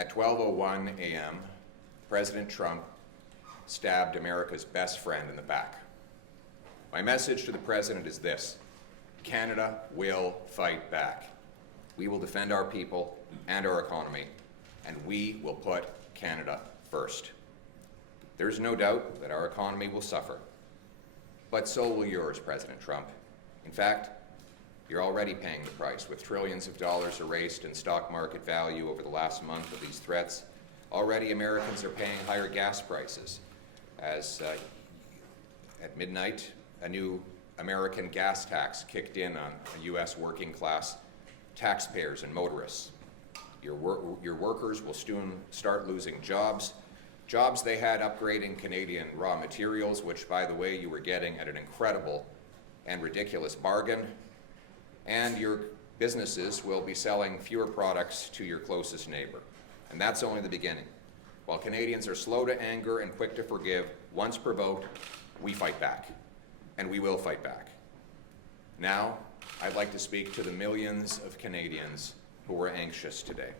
At 12:01 a.m., President Trump stabbed America's best friend in the back. My message to the President is this: Canada will fight back. We will defend our people and our economy, and we will put Canada first. There's no doubt that our economy will suffer, but so will yours, President Trump. In fact, you're already paying the price, with trillions of dollars erased in stock market value over the last month of these threats. Already Americans are paying higher gas prices, as at midnight, a new American gas tax kicked in on U.S. working class taxpayers and motorists. Your workers will soon start losing jobs they had upgrading Canadian raw materials, which, by the way, you were getting at an incredible and ridiculous bargain. And your businesses will be selling fewer products to your closest neighbor. And that's only the beginning. While Canadians are slow to anger and quick to forgive, once provoked, we fight back. And we will fight back. Now, I'd like to speak to the millions of Canadians who are anxious today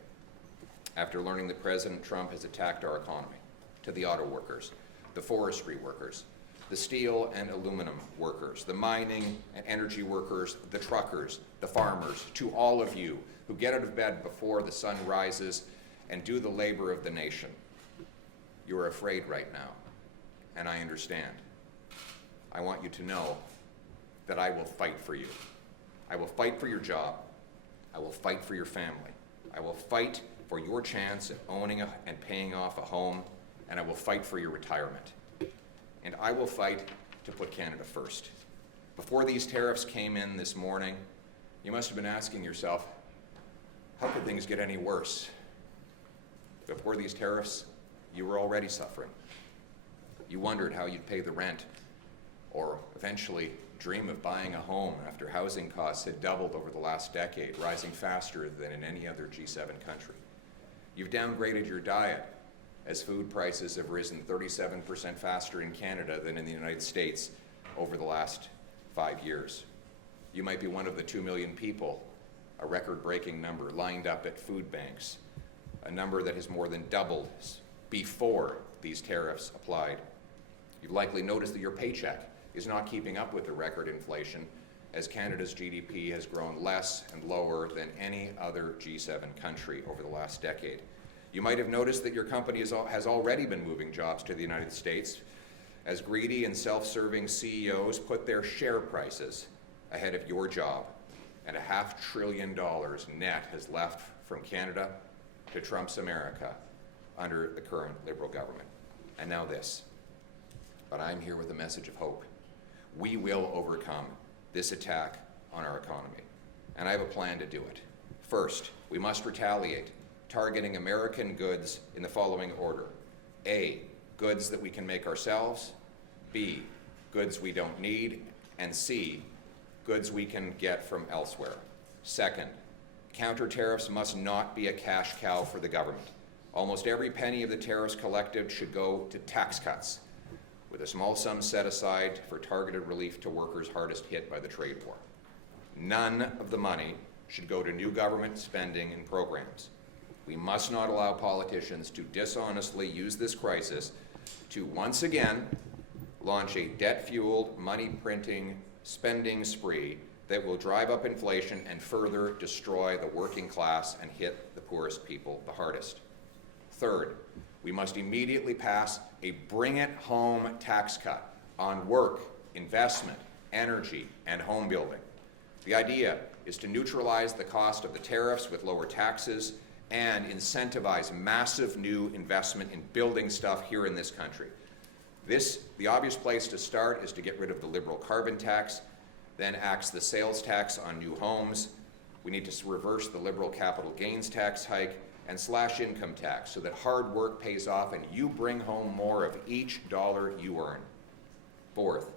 after learning that President Trump has attacked our economy, to the auto workers, the forestry workers, the steel and aluminum workers, the mining and energy workers, the truckers, the farmers, to all of you who get out of bed before the sun rises and do the labor of the nation. You are afraid right now, and I understand. I want you to know that I will fight for you. I will fight for your job. I will fight for your family. I will fight for your chance at owning and paying off a home, and I will fight for your retirement. And I will fight to put Canada first. Before these tariffs came in this morning, you must have been asking yourself, how could things get any worse? Before these tariffs, you were already suffering. You wondered how you'd pay the rent, or eventually dream of buying a home after housing costs had doubled over the last decade, rising faster than in any other G7 country. You've downgraded your diet, as food prices have risen 37% faster in Canada than in the United States over the last 5 years. You might be one of the 2 million people, a record-breaking number, lined up at food banks, a number that has more than doubled before these tariffs applied. You've likely noticed that your paycheck is not keeping up with the record inflation, as Canada's GDP has grown less and lower than any other G7 country over the last decade. You might have noticed that your company has already been moving jobs to the United States, as greedy and self-serving CEOs put their share prices ahead of your job, and $500 billion net has left from Canada to Trump's America under the current Liberal government. And now this. But I'm here with a message of hope. We will overcome this attack on our economy, and I have a plan to do it. First, we must retaliate, targeting American goods in the following order. A, goods that we can make ourselves. B, goods we don't need. And C, goods we can get from elsewhere. Second, counter tariffs must not be a cash cow for the government. Almost every penny of the tariffs collected should go to tax cuts, with a small sum set aside for targeted relief to workers hardest hit by the trade war. None of the money should go to new government spending and programs. We must not allow politicians to dishonestly use this crisis to once again launch a debt-fueled, money-printing spending spree that will drive up inflation and further destroy the working class and hit the poorest people the hardest. Third, we must immediately pass a bring-it-home tax cut on work, investment, energy, and home building. The idea is to neutralize the cost of the tariffs with lower taxes and incentivize massive new investment in building stuff here in this country. The obvious place to start is to get rid of the Liberal carbon tax, then axe the sales tax on new homes. We need to reverse the Liberal capital gains tax hike and slash income tax so that hard work pays off and you bring home more of each dollar you earn. Fourth,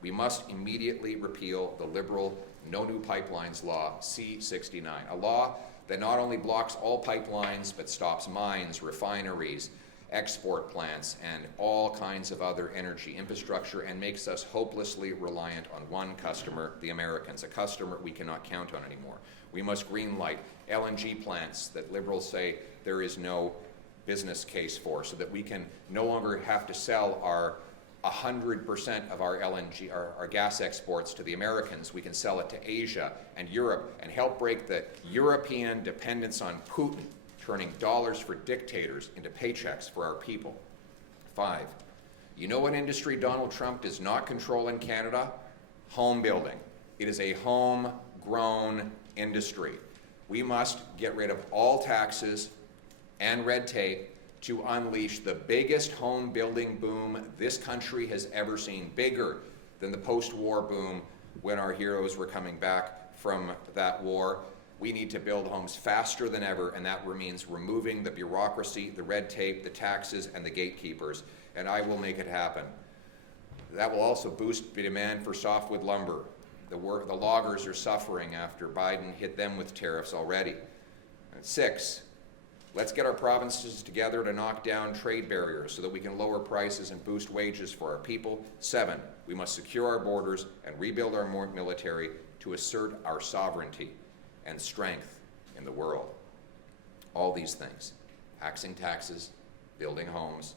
we must immediately repeal the Liberal No New Pipelines Law, C-69, a law that not only blocks all pipelines but stops mines, refineries, export plants, and all kinds of other energy infrastructure and makes us hopelessly reliant on one customer, the Americans, a customer we cannot count on anymore. We must greenlight LNG plants that Liberals say there is no business case for, so that we can no longer have to sell our 100% of our LNG, our gas exports to the Americans. We can sell it to Asia and Europe and help break the European dependence on Putin, turning dollars for dictators into paychecks for our people. 5, you know what industry Donald Trump does not control in Canada? Home building. It is a homegrown industry. We must get rid of all taxes and red tape to unleash the biggest home building boom this country has ever seen, bigger than the post-war boom when our heroes were coming back from that war. We need to build homes faster than ever, and that means removing the bureaucracy, the red tape, the taxes, and the gatekeepers, and I will make it happen. That will also boost the demand for softwood lumber. The loggers are suffering after Biden hit them with tariffs already. And 6, let's get our provinces together to knock down trade barriers so that we can lower prices and boost wages for our people. 7, we must secure our borders and rebuild our military to assert our sovereignty and strength in the world. All these things, axing taxes, building homes,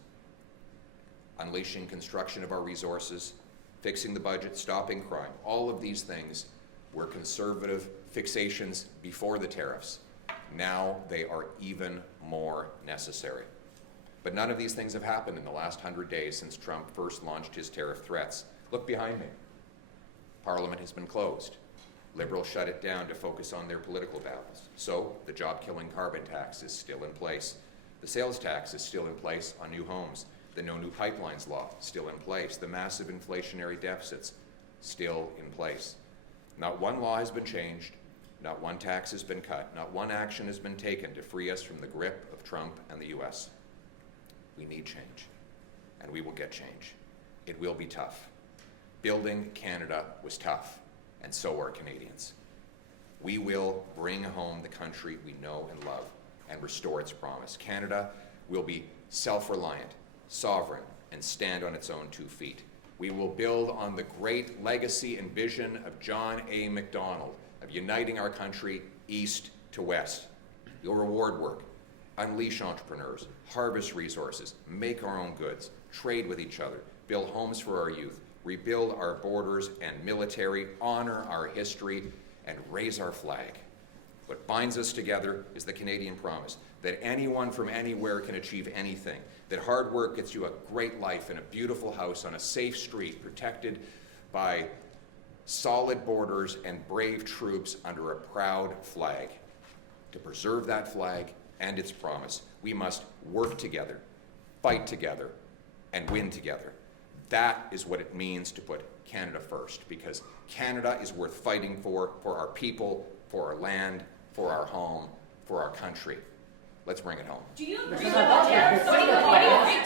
unleashing construction of our resources, fixing the budget, stopping crime, all of these things were conservative fixations before the tariffs. Now they are even more necessary. But none of these things have happened in the last 100 days since Trump first launched his tariff threats. Look behind me. Parliament has been closed. Liberals shut it down to focus on their political battles. So the job-killing carbon tax is still in place. The sales tax is still in place on new homes. The No New Pipelines law still in place. The massive inflationary deficits still in place. Not one law has been changed. Not one tax has been cut. Not one action has been taken to free us from the grip of Trump and the U.S. We need change, and we will get change. It will be tough. Building Canada was tough, and so are Canadians. We will bring home the country we know and love and restore its promise. Canada will be self-reliant, sovereign, and stand on its own 2 feet. We will build on the great legacy and vision of John A. Macdonald of uniting our country east to west. We'll reward work, unleash entrepreneurs, harvest resources, make our own goods, trade with each other, build homes for our youth, rebuild our borders and military, honor our history, and raise our flag. What binds us together is the Canadian promise that anyone from anywhere can achieve anything, that hard work gets you a great life in a beautiful house on a safe street protected by solid borders and brave troops under a proud flag. To preserve that flag and its promise, we must work together, fight together, and win together. That is what it means to put Canada first, because Canada is worth fighting for our people, for our land, for our home, for our country. Let's bring it home. Do you agree with the tariffs? What do you think?